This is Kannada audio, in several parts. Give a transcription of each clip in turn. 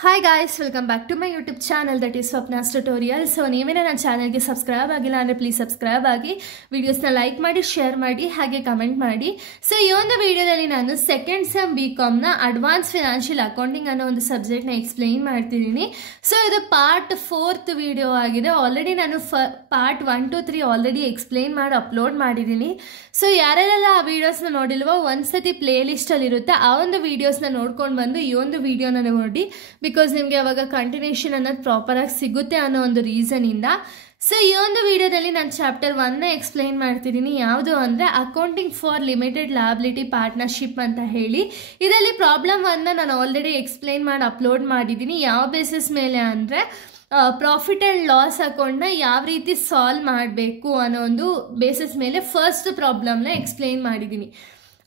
Hi guys, welcome back to my YouTube channel that is Swapna's Tutorial. So ನೀವೇನ ನನ್ನ ಚಾನೆಲ್ಗೆ ಸಬ್ಸ್ಕ್ರೈಬ್ ಆಗಿಲ್ಲ ಅಂದರೆ ಪ್ಲೀಸ್ ಸಬ್ಸ್ಕ್ರೈಬ್ ಆಗಿ ವಿಡಿಯೋಸ್ನ ಲೈಕ್ ಮಾಡಿ ಶೇರ್ ಮಾಡಿ ಹಾಗೆ ಕಮೆಂಟ್ ಮಾಡಿ. ಸೊ ಈ ಒಂದು ವಿಡಿಯೋದಲ್ಲಿ ನಾನು ಸೆಕೆಂಡ್ ಸೆಮ್ BComನ ಅಡ್ವಾನ್ಸ್ ಫಿನಾನ್ಷಿಯಲ್ ಅಕೌಂಟಿಂಗ್ ಅನ್ನೋ ಒಂದು ಸಬ್ಜೆಕ್ಟ್ನ ಎಕ್ಸ್ಪ್ಲೈನ್ ಮಾಡ್ತಿದ್ದೀನಿ. ಸೊ ಇದು ಪಾರ್ಟ್ 4th ವಿಡಿಯೋ ಆಗಿದೆ. ಆಲ್ರೆಡಿ ನಾನು ಪಾರ್ಟ್ 1 to 3 ಆಲ್ರೆಡಿ ಎಕ್ಸ್ಪ್ಲೈನ್ ಮಾಡಿ ಅಪ್ಲೋಡ್ ಮಾಡಿದ್ದೀನಿ. ಸೊ ಯಾರೆಲ್ಲ ಆ ವಿಡಿಯೋಸ್ನ ನೋಡಿಲ್ವೋ ಒಂದ್ಸತಿ ಪ್ಲೇ ಲಿಸ್ಟಲ್ಲಿ ಇರುತ್ತೆ, ಆ ಒಂದು ವಿಡಿಯೋಸ್ನ ನೋಡ್ಕೊಂಡು ಬಂದು ಈ ಒಂದು ವಿಡಿಯೋನ ನೋಡಿ, ಬಿಕಾಸ್ ನಿಮಗೆ ಅವಾಗ ಕಂಟಿನ್ಯೂಷನ್ ಅನ್ನೋದು ಪ್ರಾಪರಾಗಿ ಸಿಗುತ್ತೆ ಅನ್ನೋ ಒಂದು ರೀಸನಿಂದ. ಸೊ ಈ ಒಂದು ವಿಡಿಯೋದಲ್ಲಿ ನಾನು ಚಾಪ್ಟರ್ 1ನ ಎಕ್ಸ್ಪ್ಲೈನ್ ಮಾಡ್ತಿದ್ದೀನಿ. ಯಾವುದು ಅಂದರೆ accounting for limited liability partnership ಅಂತ ಹೇಳಿ. ಇದರಲ್ಲಿ ಪ್ರಾಬ್ಲಮ್ 1ನ ನಾನು ಆಲ್ರೆಡಿ ಎಕ್ಸ್ಪ್ಲೈನ್ ಮಾಡಿ ಅಪ್ಲೋಡ್ ಮಾಡಿದ್ದೀನಿ. ಯಾವ ಬೇಸಿಸ್ ಮೇಲೆ ಅಂದರೆ ಪ್ರಾಫಿಟ್ ಆ್ಯಂಡ್ ಲಾಸ್ ಅಕೌಂಟ್ನ ಯಾವ ರೀತಿ ಸಾಲ್ವ್ ಮಾಡಬೇಕು ಅನ್ನೋ ಒಂದು ಬೇಸಿಸ್ ಮೇಲೆ ಫಸ್ಟ್ ಪ್ರಾಬ್ಲಮ್ನ ಎಕ್ಸ್ಪ್ಲೈನ್ ಮಾಡಿದ್ದೀನಿ.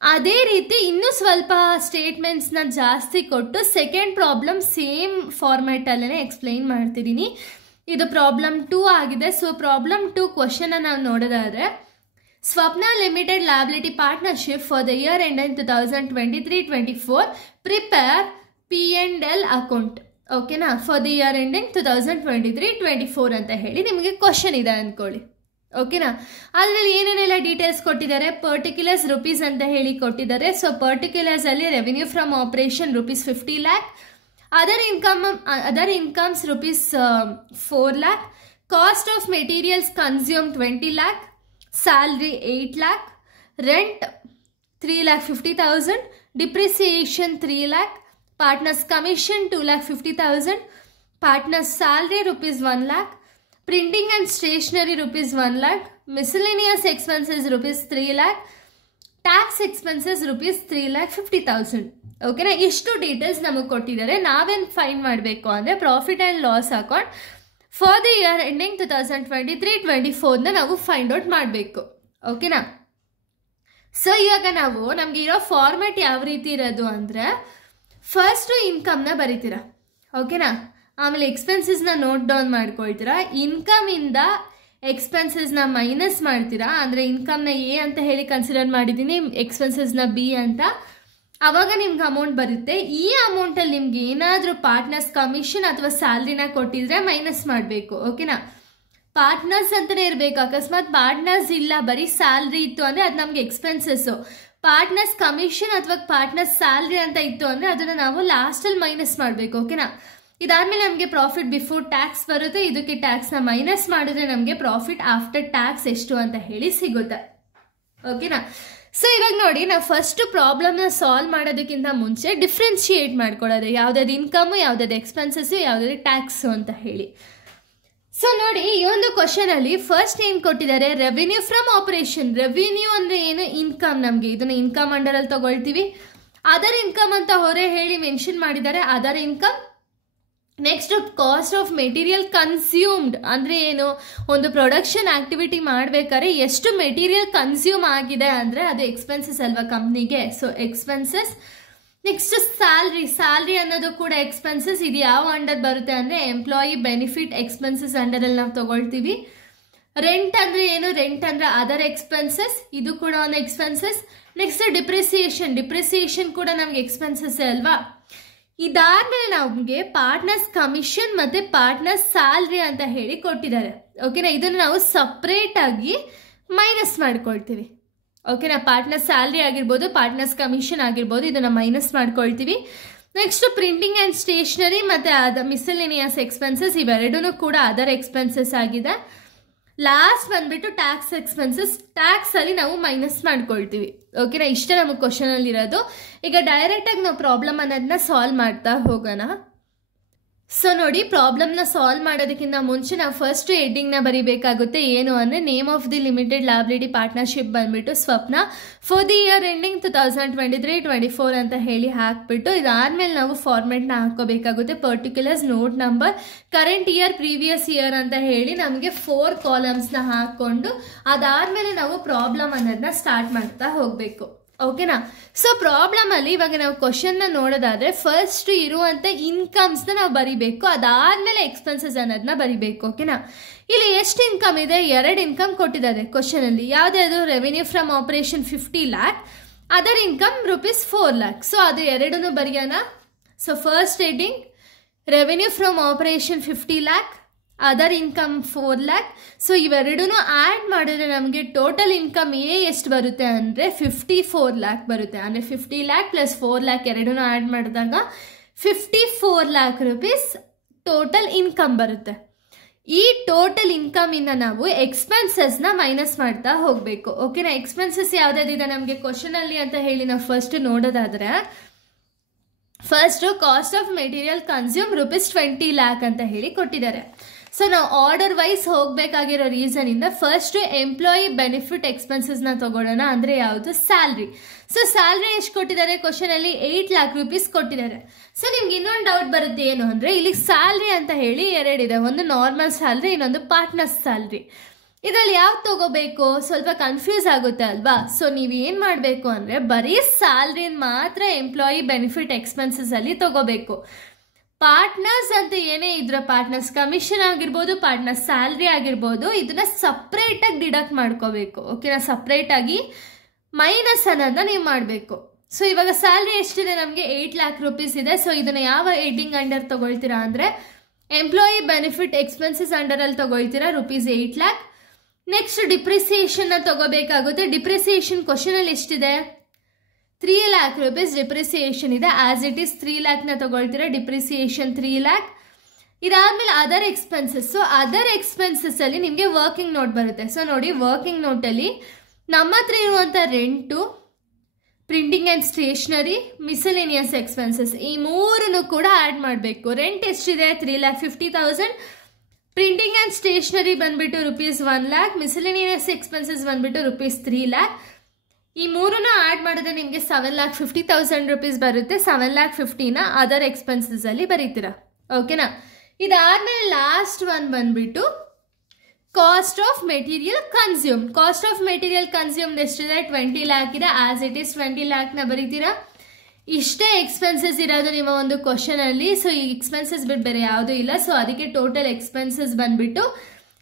ಅದೇ ರೀತಿ ಇನ್ನೂ ಸ್ವಲ್ಪ ಸ್ಟೇಟ್ಮೆಂಟ್ಸ್ನ ಜಾಸ್ತಿ ಕೊಟ್ಟು ಸೆಕೆಂಡ್ ಪ್ರಾಬ್ಲಮ್ ಸೇಮ್ ಫಾರ್ಮ್ಯಾಟಲ್ಲೇ ಎಕ್ಸ್ಪ್ಲೈನ್ ಮಾಡ್ತಿದ್ದೀನಿ. ಇದು ಪ್ರಾಬ್ಲಮ್ 2 ಆಗಿದೆ. ಸೊ ಪ್ರಾಬ್ಲಮ್ 2 ಕ್ವಶನ್ನ ನಾವು ನೋಡೋದಾದರೆ, Swapna limited liability partnership for the year end 2023-24 prepare P&L account. ಓಕೆನಾ, ಫಾರ್ ದ ಇಯರ್ ಎಂಡಿಂಗ್ 2023-24 ಅಂತ ಹೇಳಿ ನಿಮಗೆ ಕ್ವಶನ್ ಇದೆ ಅಂದ್ಕೊಳ್ಳಿ. ಓಕೆನಾ, ಅದರಲ್ಲಿ ಏನೇನೆಲ್ಲ ಡೀಟೇಲ್ಸ್ ಕೊಟ್ಟಿದ್ದಾರೆ, ಪರ್ಟಿಕ್ಯುಲರ್ಸ್ ರುಪೀಸ್ ಅಂತ ಹೇಳಿ ಕೊಟ್ಟಿದ್ದಾರೆ. ಸೊ ಪರ್ಟಿಕ್ಯುಲರ್ಸ್ ಅಲ್ಲಿ revenue from operation rupees 50 lakh, other incomes rupees 4 lakh, cost of materials consume 20 lakh, salary 8 lakh, rent 3,50,000, depreciation 3 lakh, partners commission 2,50,000, partners salary rupees 1 lakh, printing and stationery rupees 1 lakh, miscellaneous expenses rupees 3 lakh, tax expenses rupees 3,50,000. ಓಕೆನಾ, ಇಷ್ಟು ಡೀಟೇಲ್ಸ್ ನಮಗೆ ಕೊಟ್ಟಿದ್ದಾರೆ. ನಾವೇನು ಫೈಂಡ್ ಮಾಡಬೇಕು ಅಂದರೆ profit and loss account for the year ending 2023-24ನ ನಾವು ಫೈಂಡ್ ಔಟ್ ಮಾಡಬೇಕು. ಓಕೆನಾ, ಸೊ ಇವಾಗ ನಮಗೆ ಇರೋ ಫಾರ್ಮ್ಯಾಟ್ ಯಾವ ರೀತಿ ಇರೋದು ಅಂದರೆ, ಫಸ್ಟು ಇನ್ಕಮ್ನ ಬರೀತೀರಾ. ಓಕೆನಾ, ಆಮೇಲೆ ಎಕ್ಸ್ಪೆನ್ಸಸ್ನ ನೋಟ್ ಡೌನ್ ಮಾಡ್ಕೊಳ್ತೀರಾ, ಇನ್ಕಮಿಂದ ಎಕ್ಸ್ಪೆನ್ಸಸ್ನ ಮೈನಸ್ ಮಾಡ್ತೀರಾ. ಅಂದರೆ ಇನ್ಕಮ್ನ ಎ ಅಂತ ಹೇಳಿ ಕನ್ಸಿಡರ್ ಮಾಡಿದ್ದೀನಿ, ಎಕ್ಸ್ಪೆನ್ಸಸ್ನ ಬಿ ಅಂತ. ಆವಾಗ ನಿಮ್ಗೆ ಅಮೌಂಟ್ ಬರುತ್ತೆ. ಈ ಅಮೌಂಟಲ್ಲಿ ನಿಮ್ಗೆ ಏನಾದರೂ ಪಾರ್ಟ್ನರ್ಸ್ ಕಮಿಷನ್ ಅಥವಾ ಸ್ಯಾಲ್ರಿನ ಕೊಟ್ಟಿದ್ರೆ ಮೈನಸ್ ಮಾಡಬೇಕು. ಓಕೆನಾ, ಪಾರ್ಟ್ನರ್ಸ್ ಅಂತಲೇ ಇರಬೇಕು. ಅಕಸ್ಮಾತ್ ಪಾರ್ಟ್ನರ್ಸ್ ಇಲ್ಲ, ಬರೀ ಸ್ಯಾಲ್ರಿ ಇತ್ತು ಅಂದರೆ ಅದು ನಮಗೆ ಎಕ್ಸ್ಪೆನ್ಸಸ್ಸು. ಪಾರ್ಟ್ನರ್ಸ್ ಕಮಿಷನ್ ಅಥವಾ ಪಾರ್ಟ್ನರ್ಸ್ ಸ್ಯಾಲ್ರಿ ಅಂತ ಇತ್ತು ಅಂದರೆ ಅದನ್ನು ನಾವು ಲಾಸ್ಟಲ್ಲಿ ಮೈನಸ್ ಮಾಡಬೇಕು. ಓಕೆನಾ, ಇದಾದ್ಮೇಲೆ ನಮಗೆ ಪ್ರಾಫಿಟ್ ಬಿಫೋರ್ ಟ್ಯಾಕ್ಸ್ ಬರುತ್ತೆ. ಇದಕ್ಕೆ ಟ್ಯಾಕ್ಸ್ನ ಮೈನಸ್ ಮಾಡಿದ್ರೆ ನಮಗೆ ಪ್ರಾಫಿಟ್ ಆಫ್ಟರ್ ಟ್ಯಾಕ್ಸ್ ಎಷ್ಟು ಅಂತ ಹೇಳಿ ಸಿಗುತ್ತೆ. ಓಕೆನಾ, ಸೊ ಇವಾಗ ನೋಡಿ, ನಾವು ಫಸ್ಟ್ ಪ್ರಾಬ್ಲಮ್ನ ಸಾಲ್ವ್ ಮಾಡೋದಕ್ಕಿಂತ ಮುಂಚೆ ಡಿಫ್ರೆನ್ಶಿಯೇಟ್ ಮಾಡ್ಕೊಳ್ಳೋದು, ಯಾವುದಾದ್ರು ಇನ್ಕಮು, ಯಾವುದಾದ್ರು ಎಕ್ಸ್ಪೆನ್ಸಸ್ಸು, ಯಾವುದಾದ್ರು ಟ್ಯಾಕ್ಸು ಅಂತ ಹೇಳಿ. ಸೊ ನೋಡಿ, ಈ ಒಂದು ಕ್ವಶನಲ್ಲಿ ಫಸ್ಟ್ ಏನು ಕೊಟ್ಟಿದ್ದಾರೆ, ರೆವಿನ್ಯೂ ಫ್ರಮ್ ಆಪರೇಷನ್. ರೆವಿನ್ಯೂ ಅಂದರೆ ಏನು, ಇನ್ಕಮ್. ನಮಗೆ ಇದನ್ನು ಇನ್ಕಮ್ ಅಂಡರಲ್ಲಿ ತಗೊಳ್ತೀವಿ. ಅದರ್ ಇನ್ಕಮ್ ಅಂತ ಹೊರೆ ಹೇಳಿ ಮೆನ್ಷನ್ ಮಾಡಿದ್ದಾರೆ, other income. Next cost of material consumed ಅಂದರೆ ಏನು, ಒಂದು ಪ್ರೊಡಕ್ಷನ್ ಆಕ್ಟಿವಿಟಿ ಮಾಡಬೇಕಾದ್ರೆ ಎಷ್ಟು ಮೆಟೀರಿಯಲ್ ಕನ್ಸ್ಯೂಮ್ ಆಗಿದೆ ಅಂದರೆ ಅದು ಎಕ್ಸ್ಪೆನ್ಸಸ್ ಅಲ್ವಾ ಕಂಪ್ನಿಗೆ. So expenses. ನೆಕ್ಸ್ಟ್ ಸ್ಯಾಲ್ರಿ ಅನ್ನೋದು ಕೂಡ ಎಕ್ಸ್ಪೆನ್ಸಸ್. ಇದು ಯಾವ ಅಂಡರ್ ಬರುತ್ತೆ ಅಂದರೆ ಎಂಪ್ಲಾಯಿ ಬೆನಿಫಿಟ್ ಎಕ್ಸ್ಪೆನ್ಸಸ್ ಅಂಡರಲ್ಲಿ ನಾವು ತಗೊಳ್ತೀವಿ. ರೆಂಟ್ ಅಂದರೆ ಏನು, ರೆಂಟ್ ಅಂದರೆ ಅದರ್ ಎಕ್ಸ್ಪೆನ್ಸಸ್, ಇದು ಕೂಡ ಒಂದು ಎಕ್ಸ್ಪೆನ್ಸಸ್. ನೆಕ್ಸ್ಟ್ ಡಿಪ್ರಿಸಿಯೇಷನ್ ಕೂಡ ನಮ್ಗೆ ಎಕ್ಸ್ಪೆನ್ಸಸ್ ಅಲ್ವಾ. ಇದಾದ್ಮೇಲೆ ನಮಗೆ ಪಾರ್ಟ್ನರ್ಸ್ ಕಮಿಷನ್ ಮತ್ತು ಪಾರ್ಟ್ನರ್ಸ್ ಸ್ಯಾಲ್ರಿ ಅಂತ ಹೇಳಿ ಕೊಟ್ಟಿದ್ದಾರೆ. ಓಕೆನಾ, ಇದನ್ನು ನಾವು ಸಪ್ರೇಟಾಗಿ ಮೈನಸ್ ಮಾಡ್ಕೊಳ್ತೀವಿ. ಓಕೆನಾ, ಪಾರ್ಟ್ನರ್ಸ್ ಸ್ಯಾಲ್ರಿ ಆಗಿರ್ಬೋದು, ಪಾರ್ಟ್ನರ್ಸ್ ಕಮಿಷನ್ ಆಗಿರ್ಬೋದು, ಇದನ್ನು ಮೈನಸ್ ಮಾಡ್ಕೊಳ್ತೀವಿ. ನೆಕ್ಸ್ಟ್ ಪ್ರಿಂಟಿಂಗ್ ಆ್ಯಂಡ್ ಸ್ಟೇಷನರಿ ಮತ್ತು ಮಿಸಲೇನಿಯಸ್ ಎಕ್ಸ್ಪೆನ್ಸಸ್, ಇವೆರಡೂ ಕೂಡ ಅದರ್ ಎಕ್ಸ್ಪೆನ್ಸಸ್ ಆಗಿದೆ. ಲಾಸ್ಟ್ ಬಂದ್ಬಿಟ್ಟು ಟ್ಯಾಕ್ಸ್ ಎಕ್ಸ್ಪೆನ್ಸಸ್, ಟ್ಯಾಕ್ಸಲ್ಲಿ ನಾವು ಮೈನಸ್ ಮಾಡ್ಕೊಳ್ತೀವಿ. ಓಕೆನಾ, ಇಷ್ಟೇ ನಮಗೆ ಕ್ವಶನಲ್ಲಿ ಇರೋದು. ಈಗ ಡೈರೆಕ್ಟಾಗಿ ನಾವು ಪ್ರಾಬ್ಲಮ್ ಅನ್ನೋದನ್ನ ಸಾಲ್ವ್ ಮಾಡ್ತಾ ಹೋಗೋಣ. ಸೊ ನೋಡಿ, ಪ್ರಾಬ್ಲಮ್ನ ಸಾಲ್ವ್ ಮಾಡೋದಕ್ಕಿಂತ ಮುಂಚೆ ನಾವು ಫಸ್ಟ್ ಹೆಡ್ಡಿಂಗ್ನ ಬರೀಬೇಕಾಗುತ್ತೆ. ಏನು ಅಂದರೆ, name of the limited liability partnership ಬಂದ್ಬಿಟ್ಟು Swapna for the year ending 2023-24 ಅಂತ ಹೇಳಿ ಹಾಕ್ಬಿಟ್ಟು, ಇದಾದ್ಮೇಲೆ ನಾವು ಫಾರ್ಮೆಟ್ನ ಹಾಕೋಬೇಕಾಗುತ್ತೆ. Particulars, note number, current year, previous year ಅಂತ ಹೇಳಿ ನಮಗೆ 4 ಕಾಲಮ್ಸ್ನ ಹಾಕ್ಕೊಂಡು ಅದಾದಮೇಲೆ ನಾವು ಪ್ರಾಬ್ಲಮ್ ಅನ್ನೋದನ್ನ ಸ್ಟಾರ್ಟ್ ಮಾಡ್ತಾ ಹೋಗಬೇಕು. ಓಕೆನಾ, ಸೊ ಪ್ರಾಬ್ಲಮ್ ಅಲ್ಲಿ ಇವಾಗ ನಾವು ಕ್ವಶನ್ನ ನೋಡೋದಾದ್ರೆ ಫಸ್ಟ್ ಇರುವಂತ ಇನ್ಕಮ್ಸ್ನ ನಾವು ಬರಿಬೇಕು, ಅದಾದ್ಮೇಲೆ ಎಕ್ಸ್ಪೆನ್ಸಸ್ ಅನ್ನೋದನ್ನ ಬರಿಬೇಕು. ಓಕೆನಾ, ಇಲ್ಲಿ ಎಷ್ಟು ಇನ್ಕಮ್ ಇದೆ, 2 ಇನ್ಕಮ್ ಕೊಟ್ಟಿದ್ದಾರೆ ಕ್ವಶನ್ ಅಲ್ಲಿ. ಯಾವ್ದು, revenue from operation 50 lakh, other income rupees 4 lakh. So ಅದು ಎರಡನ್ನು ಬರೆಯೋಣ. So first heading revenue from operation 50 lakh, other income 4 lakh. So ಇವೆರಡೂ ಆ್ಯಡ್ ಮಾಡಿದ್ರೆ ನಮಗೆ ಟೋಟಲ್ ಇನ್ಕಮ್ ಎಷ್ಟು ಬರುತ್ತೆ ಅಂದರೆ 54 lakh ಬರುತ್ತೆ. ಅಂದರೆ 50 lakh ಪ್ಲಸ್ 4 lakh ಎರಡೂ ಆ್ಯಡ್ ಮಾಡಿದಾಗ 54 lakh rupees ಟೋಟಲ್ ಇನ್ಕಮ್ ಬರುತ್ತೆ. ಈ ಟೋಟಲ್ ಇನ್ಕಮಿಂದ ನಾವು ಎಕ್ಸ್ಪೆನ್ಸಸ್ನ ಮೈನಸ್ ಮಾಡ್ತಾ ಹೋಗಬೇಕು. ಓಕೆನಾ? ಎಕ್ಸ್ಪೆನ್ಸಸ್ ಯಾವುದಾದಿದೆ ನಮಗೆ ಕ್ವಶನಲ್ಲಿ ಅಂತ ಹೇಳಿ ನಾವು ಫಸ್ಟ್ ನೋಡೋದಾದರೆ, first cost of material consume ₹20 lakh ಅಂತ ಹೇಳಿ ಕೊಟ್ಟಿದ್ದಾರೆ. ಸೊ ನಾವು ಆರ್ಡರ್ ವೈಸ್ ಹೋಗಬೇಕಾಗಿರೋ ರೀಸನಿಂದ ಫಸ್ಟ್ ಎಂಪ್ಲಾಯಿ ಬೆನಿಫಿಟ್ ಎಕ್ಸ್ಪೆನ್ಸಸ್ನ ತಗೊಳ್ಳೋಣ. ಅಂದರೆ ಯಾವುದು? ಸ್ಯಾಲ್ರಿ. ಸೊ ಸ್ಯಾಲ್ರಿ ಎಷ್ಟು ಕೊಟ್ಟಿದ್ದಾರೆ ಕ್ವಶನಲ್ಲಿ? 8 lakh rupees ಕೊಟ್ಟಿದ್ದಾರೆ. ಸೊ ನಿಮ್ಗೆ ಇನ್ನೊಂದು ಡೌಟ್ ಬರುತ್ತೆ, ಏನು ಅಂದರೆ ಇಲ್ಲಿ ಸ್ಯಾಲ್ರಿ ಅಂತ ಹೇಳಿ ಎರಡಿದೆ, ಒಂದು ನಾರ್ಮಲ್ ಸ್ಯಾಲ್ರಿ, ಇನ್ನೊಂದು ಪಾರ್ಟ್ನರ್ಸ್ ಸ್ಯಾಲ್ರಿ. ಇದರಲ್ಲಿ ಯಾವ್ದು ತಗೋಬೇಕು? ಸ್ವಲ್ಪ ಕನ್ಫ್ಯೂಸ್ ಆಗುತ್ತೆ ಅಲ್ವಾ? ಸೊ ನೀವು ಏನು ಮಾಡಬೇಕು ಅಂದರೆ ಬರೀ ಸ್ಯಾಲ್ರಿನ ಮಾತ್ರ ಎಂಪ್ಲಾಯಿ ಬೆನಿಫಿಟ್ ಎಕ್ಸ್ಪೆನ್ಸಸ್ ಅಲ್ಲಿ ತಗೋಬೇಕು. ಪಾರ್ಟ್ನರ್ಸ್ ಅಂತ ಏನೇ ಇದ್ರೆ ಪಾರ್ಟ್ನರ್ಸ್ ಕಮಿಷನ್ ಆಗಿರ್ಬೋದು, ಪಾರ್ಟ್ನರ್ಸ್ ಸ್ಯಾಲ್ರಿ ಆಗಿರ್ಬೋದು, ಇದನ್ನ ಸಪ್ರೇಟಾಗಿ ಡಿಡಕ್ಟ್ ಮಾಡ್ಕೋಬೇಕು. ಓಕೆನಾ? ಸಪ್ರೇಟಾಗಿ ಮೈನಸ್ ಅನ್ನೋದನ್ನ ನೀವು ಮಾಡಬೇಕು. ಸೊ ಇವಾಗ ಸ್ಯಾಲ್ರಿ ಎಷ್ಟಿದೆ ನಮಗೆ? 8 lakh rupees ಇದೆ. ಸೊ ಇದನ್ನ ಯಾವ ಹೆಡ್ಡಿಂಗ್ ಅಂಡರ್ ತಗೊಳ್ತೀರಾ ಅಂದರೆ ಎಂಪ್ಲಾಯಿ ಬೆನಿಫಿಟ್ ಎಕ್ಸ್ಪೆನ್ಸಸ್ ಅಂಡರಲ್ಲಿ ತಗೊಳ್ತೀರಾ, ₹8 lakh. ನೆಕ್ಸ್ಟ್ ಡಿಪ್ರಿಸಿಯೇಷನ್ನ ತಗೋಬೇಕಾಗುತ್ತೆ. ಡಿಪ್ರಿಸಿಯೇಷನ್ ಕ್ವಶನಲ್ಲಿ ಎಷ್ಟಿದೆ? 3 lakh rupees ಡಿಪ್ರಿಸಿಯೇಷನ್ ಇದೆ. ಆಸ್ ಇಟ್ ಈಸ್ 3 lakhನ ತಗೊಳ್ತೀರಾ, ಡಿಪ್ರಿಸಿಯೇಷನ್ 3 lakh. ಇದಾದ್ಮೇಲೆ other expenses. So other expenses ಅಲ್ಲಿ ನಿಮಗೆ ವರ್ಕಿಂಗ್ ನೋಟ್ ಬರುತ್ತೆ. ಸೊ ನೋಡಿ, ವರ್ಕಿಂಗ್ ನೋಟಲ್ಲಿ ನಮ್ಮ ಹತ್ರ ಇರುವಂಥ rent, printing and stationery, miscellaneous expenses, ಈ ಮೂರನ್ನು ಕೂಡ ಆ್ಯಡ್ ಮಾಡಬೇಕು. ರೆಂಟ್ ಎಷ್ಟಿದೆ? 3,50,000. ಪ್ರಿಂಟಿಂಗ್ ಆ್ಯಂಡ್ ಸ್ಟೇಷನರಿ ಬಂದ್ಬಿಟ್ಟು ₹1 lakh. ಮಿಸಲೇನಿಯಸ್ ಎಕ್ಸ್ಪೆನ್ಸಸ್ ಬಂದ್ಬಿಟ್ಟು ₹3 lakh. ಈ ಮೂರನ್ನು ಆ್ಯಡ್ ಮಾಡಿದ್ರೆ ನಿಮಗೆ 7,50,000 rupees ಬರುತ್ತೆ. 7,50,000ನ ಅದರ್ ಎಕ್ಸ್ಪೆನ್ಸಸ್ ಅಲ್ಲಿ ಬರೀತೀರಾ. ಓಕೆನಾ? ಇದಾದ್ಮೇಲೆ ಲಾಸ್ಟ್ ಒನ್ ಬಂದ್ಬಿಟ್ಟು cost of material consume. Cost of material consume ಎಷ್ಟಿದೆ? 20 lakh ಇದೆ. As it is 20 lakhನ ಬರೀತೀರಾ. ಇಷ್ಟೇ ಎಕ್ಸ್ಪೆನ್ಸಸ್ ಇರೋದು ನಿಮ್ಮ ಒಂದು ಕ್ವಶನ್ ಅಲ್ಲಿ. ಸೊ ಈ ಎಕ್ಸ್ಪೆನ್ಸಸ್ ಬಿಟ್ಟು ಬೇರೆ ಯಾವುದೂ ಇಲ್ಲ. ಸೊ ಅದಕ್ಕೆ ಟೋಟಲ್ ಎಕ್ಸ್ಪೆನ್ಸಸ್ ಬಂದ್ಬಿಟ್ಟು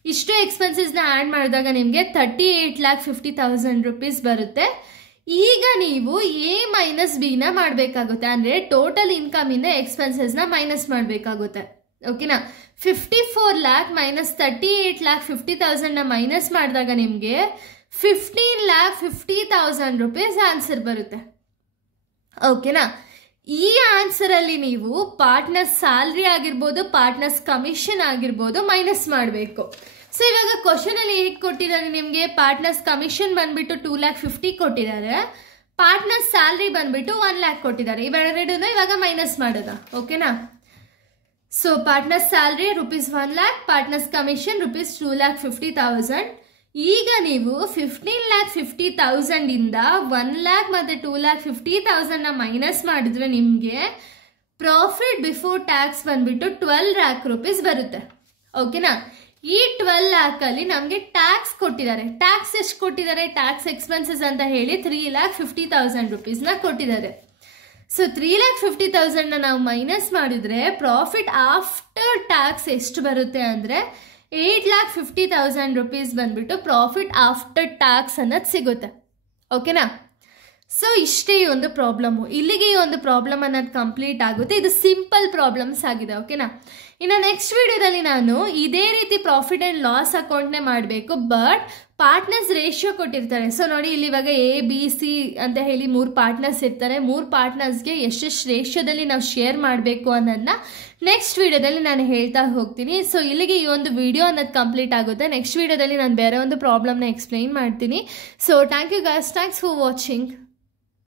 ಇಷ್ಟು ಎಕ್ಸ್ಪೆನ್ಸಸ್ನ ಆ್ಯಡ್ ಮಾಡಿದಾಗ ನಿಮಗೆ 38,50,000 rupees ಬರುತ್ತೆ. ಈಗ ನೀವು A ಮೈನಸ್ ಬಿನ ಮಾಡಬೇಕಾಗುತ್ತೆ. ಅಂದರೆ ಟೋಟಲ್ ಇನ್ಕಮಿಂದ ಎಕ್ಸ್ಪೆನ್ಸಸ್ನ ಮೈನಸ್ ಮಾಡಬೇಕಾಗುತ್ತೆ. ಓಕೆನಾ? 54 lakh ಮೈನಸ್ 38,50,000ನ ಮೈನಸ್ ಮಾಡಿದಾಗ ನಿಮಗೆ 15,50,000 rupees ಆನ್ಸರ್ ಬರುತ್ತೆ. ಓಕೆನಾ? ಈ ಆನ್ಸರಲ್ಲಿ ನೀವು ಪಾರ್ಟ್ನರ್ಸ್ ಸ್ಯಾಲ್ರಿ ಆಗಿರ್ಬೋದು, ಪಾರ್ಟ್ನರ್ಸ್ ಕಮಿಷನ್ ಆಗಿರ್ಬೋದು ಮೈನಸ್ ಮಾಡಬೇಕು. ಸೊ ಇವಾಗ ಕ್ವಶನ್ ಅಲ್ಲಿ ಹೇಗೆ ಕೊಟ್ಟಿದ್ದಾರೆ ನಿಮಗೆ? ಪಾರ್ಟ್ನರ್ಸ್ ಕಮಿಷನ್ ಬಂದ್ಬಿಟ್ಟು 2,50,000 ಕೊಟ್ಟಿದ್ದಾರೆ, ಪಾರ್ಟ್ನರ್ಸ್ ಸ್ಯಾಲ್ರಿ ಬಂದ್ಬಿಟ್ಟು 1 lakh ಕೊಟ್ಟಿದ್ದಾರೆ. ಇವೆರಡನ್ನು ಇವಾಗ ಮೈನಸ್ ಮಾಡೋದ. ಓಕೆನಾ? So partners salary ₹1 lakh, partners commission ₹2,50,000. ಈಗ ನೀವು 15,50,000 ಇಂದ 1 lakh ಮತ್ತು 2,50,000ನ ಮೈನಸ್ ಮಾಡಿದ್ರೆ ನಿಮಗೆ ಪ್ರಾಫಿಟ್ ಬಿಫೋರ್ ಟ್ಯಾಕ್ಸ್ ಬಂದ್ಬಿಟ್ಟು 12 lakh rupees ಬರುತ್ತೆ. ಓಕೆನಾ? ಈ 12 lakh ಅಲ್ಲಿ ನಮಗೆ ಟ್ಯಾಕ್ಸ್ ಕೊಟ್ಟಿದ್ದಾರೆ. ಟ್ಯಾಕ್ಸ್ ಎಷ್ಟು ಕೊಟ್ಟಿದ್ದಾರೆ? ಟ್ಯಾಕ್ಸ್ ಎಕ್ಸ್ಪೆನ್ಸಸ್ ಅಂತ ಹೇಳಿ 3,50,000 rupeesನ ಕೊಟ್ಟಿದ್ದಾರೆ. ಸೊ 3,50,000ನ ನಾವು ಮೈನಸ್ ಮಾಡಿದ್ರೆ ಪ್ರಾಫಿಟ್ ಆಫ್ಟರ್ ಟ್ಯಾಕ್ಸ್ ಎಷ್ಟು ಬರುತ್ತೆ ಅಂದರೆ 8,50,000 rupees ಬಂದ್ಬಿಟ್ಟು ಪ್ರಾಫಿಟ್ ಆಫ್ಟರ್ ಟ್ಯಾಕ್ಸ್ ಅನ್ನೋದು ಸಿಗುತ್ತೆ. ಓಕೆನಾ? ಸೊ ಇಷ್ಟೇ ಈ ಒಂದು ಪ್ರಾಬ್ಲಮ್ಮು. ಇಲ್ಲಿಗೆ ಈ ಒಂದು ಪ್ರಾಬ್ಲಮ್ ಅನ್ನೋದು ಕಂಪ್ಲೀಟ್ ಆಗುತ್ತೆ. ಇದು ಸಿಂಪಲ್ ಪ್ರಾಬ್ಲಮ್ಸ್ ಆಗಿದೆ. ಓಕೆನಾ? ಇನ್ನು ನೆಕ್ಸ್ಟ್ ವಿಡಿಯೋದಲ್ಲಿ ನಾನು ಇದೇ ರೀತಿ ಪ್ರಾಫಿಟ್ ಆ್ಯಂಡ್ ಲಾಸ್ ಅಕೌಂಟ್ನೇ ಮಾಡಬೇಕು, ಬಟ್ ಪಾರ್ಟ್ನರ್ಸ್ ರೇಷಿಯೋ ಕೊಟ್ಟಿರ್ತಾರೆ. ಸೊ ನೋಡಿ, ಇಲ್ಲಿ ಇವಾಗ ABC ಅಂತ ಹೇಳಿ 3 ಪಾರ್ಟ್ನರ್ಸ್ ಇರ್ತಾರೆ. 3 ಪಾರ್ಟ್ನರ್ಸ್ಗೆ ಎಷ್ಟೆಷ್ಟು ರೇಷಿಯೋದಲ್ಲಿ ನಾವು ಶೇರ್ ಮಾಡಬೇಕು ಅನ್ನೋದನ್ನ ನೆಕ್ಸ್ಟ್ ವಿಡಿಯೋದಲ್ಲಿ ನಾನು ಹೇಳ್ತಾ ಹೋಗ್ತೀನಿ. ಸೊ ಇಲ್ಲಿಗೆ ಈ ಒಂದು ವಿಡಿಯೋ ಅನ್ನೋದು ಕಂಪ್ಲೀಟ್ ಆಗುತ್ತೆ. ನೆಕ್ಸ್ಟ್ ವಿಡಿಯೋದಲ್ಲಿ ನಾನು ಬೇರೆ ಒಂದು ಪ್ರಾಬ್ಲಮ್ನ ಎಕ್ಸ್ಪ್ಲೈನ್ ಮಾಡ್ತೀನಿ. So thank you guys, thanks for watching.